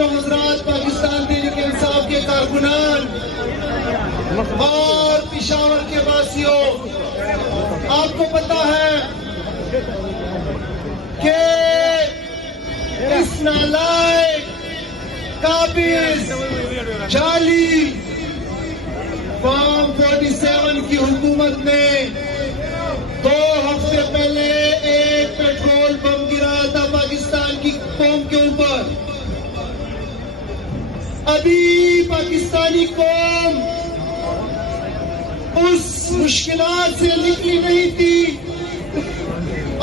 خواتین و حضرات، پاکستان تحریک انصاف کے کارکنان اور پشاور کے واسیوں، آپ کو پتا ہے کہ اس نالائق، قابض، جعلی فارم 47 کی حکومت نے 2 ہفتے پہلے ایک پیٹرول بم گرایا تھا پاکستان کی قوم کے اوپر. ابھی پاکستانی قوم اس مشکلات سے نکلی نہیں تھی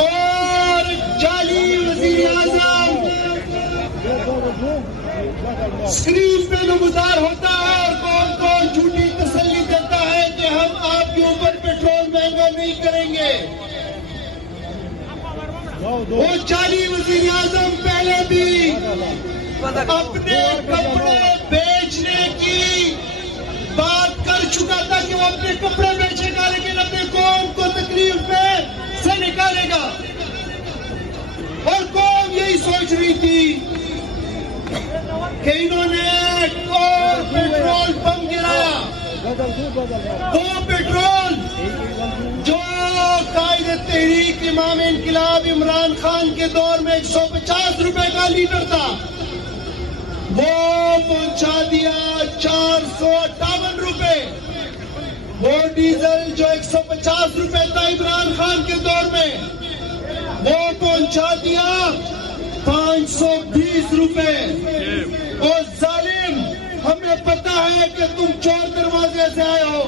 اور جعلی وزیر اعظم اسکرین پہ نمودار ہوتا ہے اور قوم کو جھوٹی تسلی دیتا ہے کہ ہم آپ کے اوپر پیٹرول مہنگا نہیں کریں گے. وہ جعلی وزیر اعظم پہلے بھی اپنے کپڑے بیچنے کی بات کر چکا تھا کہ وہ اپنے کپڑے بیچے گا لیکن اپنے قوم کو تکلیف میں سے نکالے گا. اور قوم یہی سوچ رہی تھی کہ انہوں نے ایک اور پیٹرول بم گرایا. وہ پیٹرول جو قائد تحریک امام انقلاب عمران خان کے دور میں 150 روپے کا لیٹر تھا، وہ پہنچا دیا 458 روپے. وہ ڈیزل جو 150 روپے تھا عمران خان کے دور میں، وہ پہنچا دیا 520 روپے. اور ظالم، ہمیں پتا ہے کہ تم چور دروازے سے آئے ہو،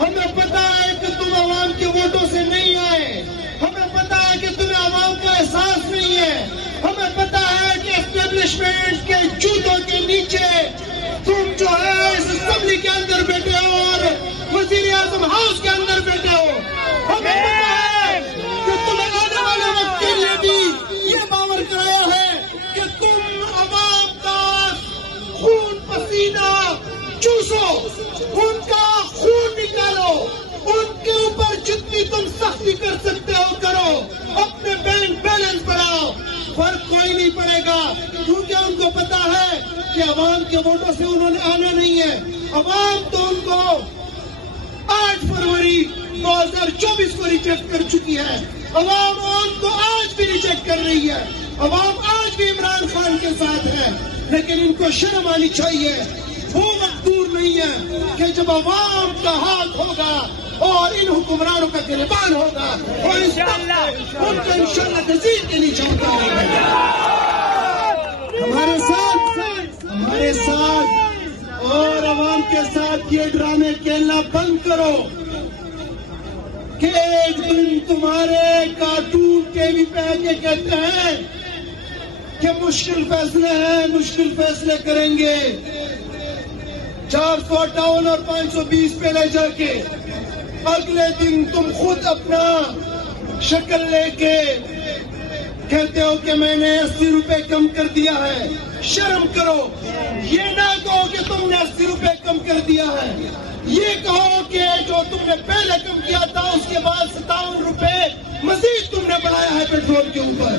ہمیں پتا ہے کہ تم عوام کے ووٹوں سے نہیں آئے، ہمیں پتا ہے کہ تمہیں عوام کا احساس نہیں ہے، ہمیں پتا ہے کہ اسٹیبلشمنٹ کے جوتوں کے نیچے تم جو ہے اس اسمبلی کے اندر بیٹھے ہو اور وزیر اعظم ہاؤس کے اندر بیٹھے ہو. ہمیں پتا ہے کہ تمہیں آنے والے وقت کے لیے بھی یہ باور کرایا ہے کہ تم عوام کا خون پسینہ چوسو، ان کا خون نکالو، ان کے اوپر جتنی تم سختی کر سکتے ہو کرو، اپنے بینک بیلنس بڑھاؤ. فرق کوئی نہیں پڑے گا کیونکہ ان کو پتا ہے کہ عوام کے ووٹوں سے انہوں نے آنا نہیں ہے. عوام تو ان کو 8 فروری 2024 کو ریجیکٹ کر چکی ہے. عوام ان کو آج بھی ریجیکٹ کر رہی ہے. عوام آج بھی عمران خان کے ساتھ ہے، لیکن ان کو شرم آنی چاہیے. وہ وقت دور نہیں ہے کہ جب عوام کا ہاتھ ہوگا اور ان حکمرانوں کا گریبان ہوگا اور ان کا انشاءاللہ تزید کے نیچے اتارے گا. ہمارے ساتھ اور عوام کے ساتھ یہ ڈرامے کھیلنا بند کرو کہ ایک دن تمہارے کارٹون ٹی وی پہ کے کہتے ہیں کہ مشکل فیصلے ہیں، مشکل فیصلے کریں گے. 458 اور 520 پہ لے جا کے اگلے دن تم خود اپنا شکل لے کے کہتے ہو کہ میں نے 80 روپے کم کر دیا ہے. شرم کرو. یہ نہ کہو کہ تم نے 80 روپے کم کر دیا ہے، یہ کہو کہ جو تم نے پہلے کم کیا تھا اس کے بعد 57 روپے مزید تم نے بڑھایا ہے پیٹرول کے اوپر.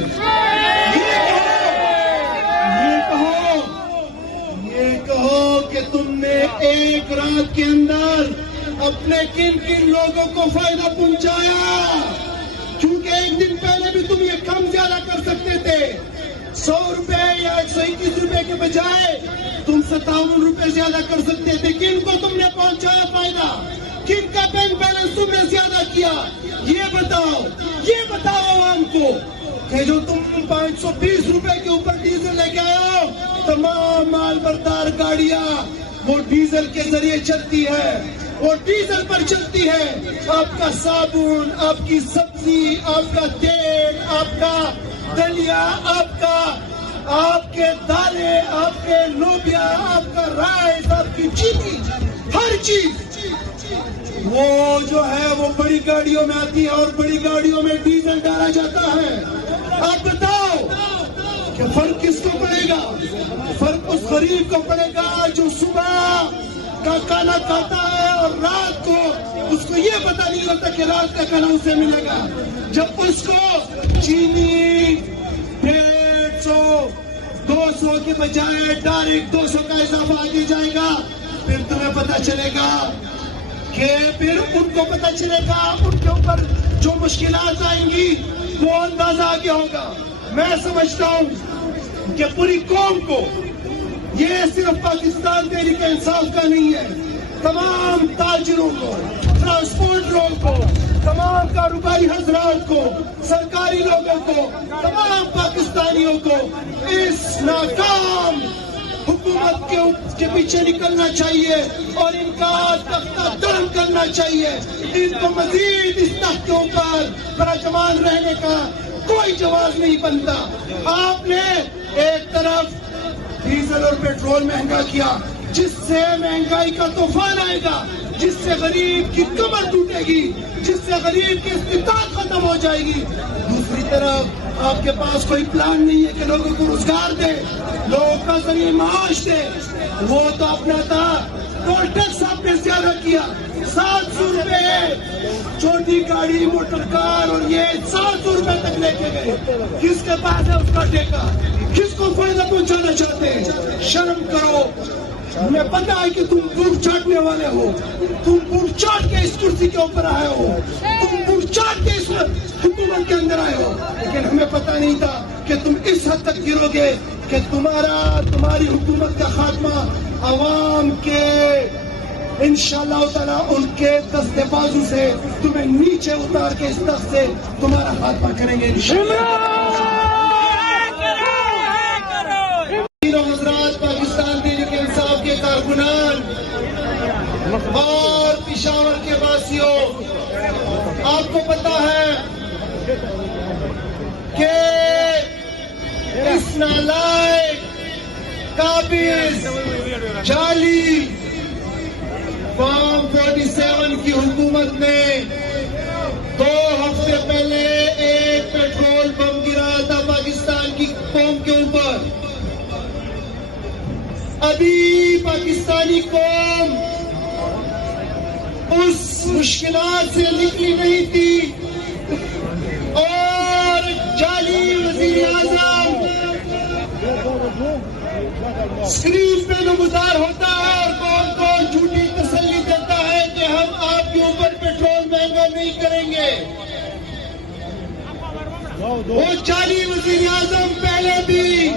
یہ کہو کہ تم نے ایک رات کے اندر اپنے کن کن لوگوں کو فائدہ پہنچایا، کیونکہ ایک دن پہلے بھی تم یہ کم زیادہ کر سکتے تھے. 100 روپے یا 121 روپے کے بجائے تم 57 روپے زیادہ کر سکتے تھے. کن کو تم نے پہنچایا فائدہ؟ کن کا بینک بیلنس تم نے زیادہ کیا؟ یہ بتاؤ عوام کو کہ جو تم 520 روپے کے اوپر ڈیزل لے کے آئے ہو، تمام مال بردار گاڑیاں وہ ڈیزل کے ذریعے چلتی ہے، وہ ڈیزل پر چلتی ہے. آپ کا صابن، آپ کی سبزی، آپ کا تیل، آپ کا دلیا، آپ کے دالے، آپ کے لوبیا، آپ کا رائس، آپ کی چینی، ہر چیز وہ جو ہے وہ بڑی گاڑیوں میں آتی ہے اور بڑی گاڑیوں میں ڈیزل ڈالا جاتا ہے. آپ بتاؤ کہ فرق کس کو پڑے گا؟ فرق اس غریب کو پڑے گا جو صبح کا کھانا کھاتا ہے اور رات کو اس کو یہ پتہ نہیں ہوتا کہ رات کا کھانا اسے ملے گا. جب اس کو چینی 150 200 کے بجائے ڈائریکٹ 200 کا اضافہ آگے جائے گا. پھر تمہیں پتہ چلے گا کہ پھر ان کو پتہ چلے گا ان کے اوپر جو مشکلات آئیں گی وہ اندازہ آگے ہوگا. میں سمجھتا ہوں کہ پوری قوم کو یہ صرف پاکستان تحریک انصاف کا نہیں ہے، تمام تاجروں کو، ٹرانسپورٹروں کو، تمام کاروباری حضرات کو، سرکاری لوگوں کو، تمام پاکستانیوں کو اس ناکام حکومت کے پیچھے نکلنا چاہیے اور ان کا تختہ درم کرنا چاہیے. ان کو مزید اس تخت کے اوپر براجمان رہنے کا کوئی جواز نہیں بنتا. آپ نے ایک طرف ڈیزل اور پیٹرول مہنگا کیا جس سے مہنگائی کا طوفان آئے گا، جس سے غریب کی کمر ٹوٹے گی، جس سے غریب کی استطاعت ختم ہو جائے گی. دوسری طرف آپ کے پاس کوئی پلان نہیں ہے کہ لوگوں کو روزگار دے، لوگوں کا ذریعہ معاش دے. وہ تو اپنا تھا ٹول ٹیکس آپ نے زیادہ کیا، 700 روپے چھوٹی گاڑی موٹر کار اور یہ 700 روپے تک لے کے گئے. کس کے پاس ہے اس کا ٹھیکہ؟ کس کو فائدہ پہنچانا چاہتے ہیں؟ شرم کرو. ہمیں پتہ ہے کہ تم بوٹ چاٹنے والے ہو، تم بوٹ چاٹ کے اس کرسی کے اوپر آئے ہو، تم بوٹ چاٹ کے اس حکومت کے اندر آئے ہو، لیکن ہمیں پتہ نہیں تھا کہ تم اس حد تک گرو گے کہ تمہاری حکومت کا خاتمہ عوام کے انشاءاللہ تعالیٰ ان کے دستے بازو سے تمہیں نیچے اتار کے اس تخت سے تمہارا خاتمہ کریں گے انشاءاللہ. حضرات، پاکستان تحریک انصاف کے کارکنان اور پشاور کے واسیوں، آپ کو پتا ہے کہ اس نالائق، قابض، جعلی فارم 47 کی حکومت نے 2 ہفتے پہلے ایک پیٹرول بم گرایا تھا پاکستان کی قوم کے اوپر. ابھی پاکستانی قوم اس مشکلات سے نکلی نہیں تھی اور جعلی وزیر اعظم اسکرین پہ نمودار ہوتا ہے اور قوم کو جھوٹی تسلی دیتا ہے کہ ہم آپ کے اوپر پیٹرول مہنگا نہیں کریں گے. وہ جعلی وزیر اعظم پہلے بھی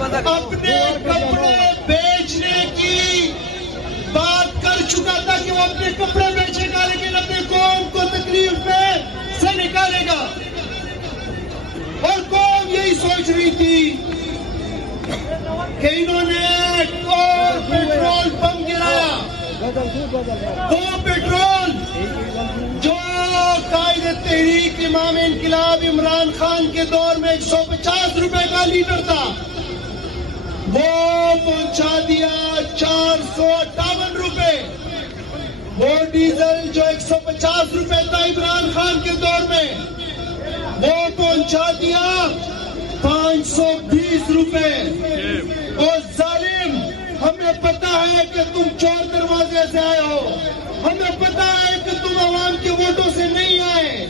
اپنے کپڑے بیچنے کی بات کر چکا تھا کہ وہ اپنے کپڑے بیچے گا لیکن اپنے قوم کو تکلیف میں سے نکالے گا. اور قوم یہی سوچ رہی تھی کہ انہوں نے ایک اور پیٹرول بم گرایا. وہ پیٹرول جو قائد تحریک امام انقلاب عمران خان کے دور میں 150 روپے کا لیٹر تھا، وہ پہنچا دیا 458 روپے. وہ ڈیزل جو 150 روپے تھا عمران خان کے دور میں، وہ پہنچا دیا 520 روپے. اور ظالم، ہمیں پتا ہے کہ تم چور دروازے سے آئے ہو، ہمیں پتا ہے کہ تم عوام کے ووٹوں سے نہیں آئے.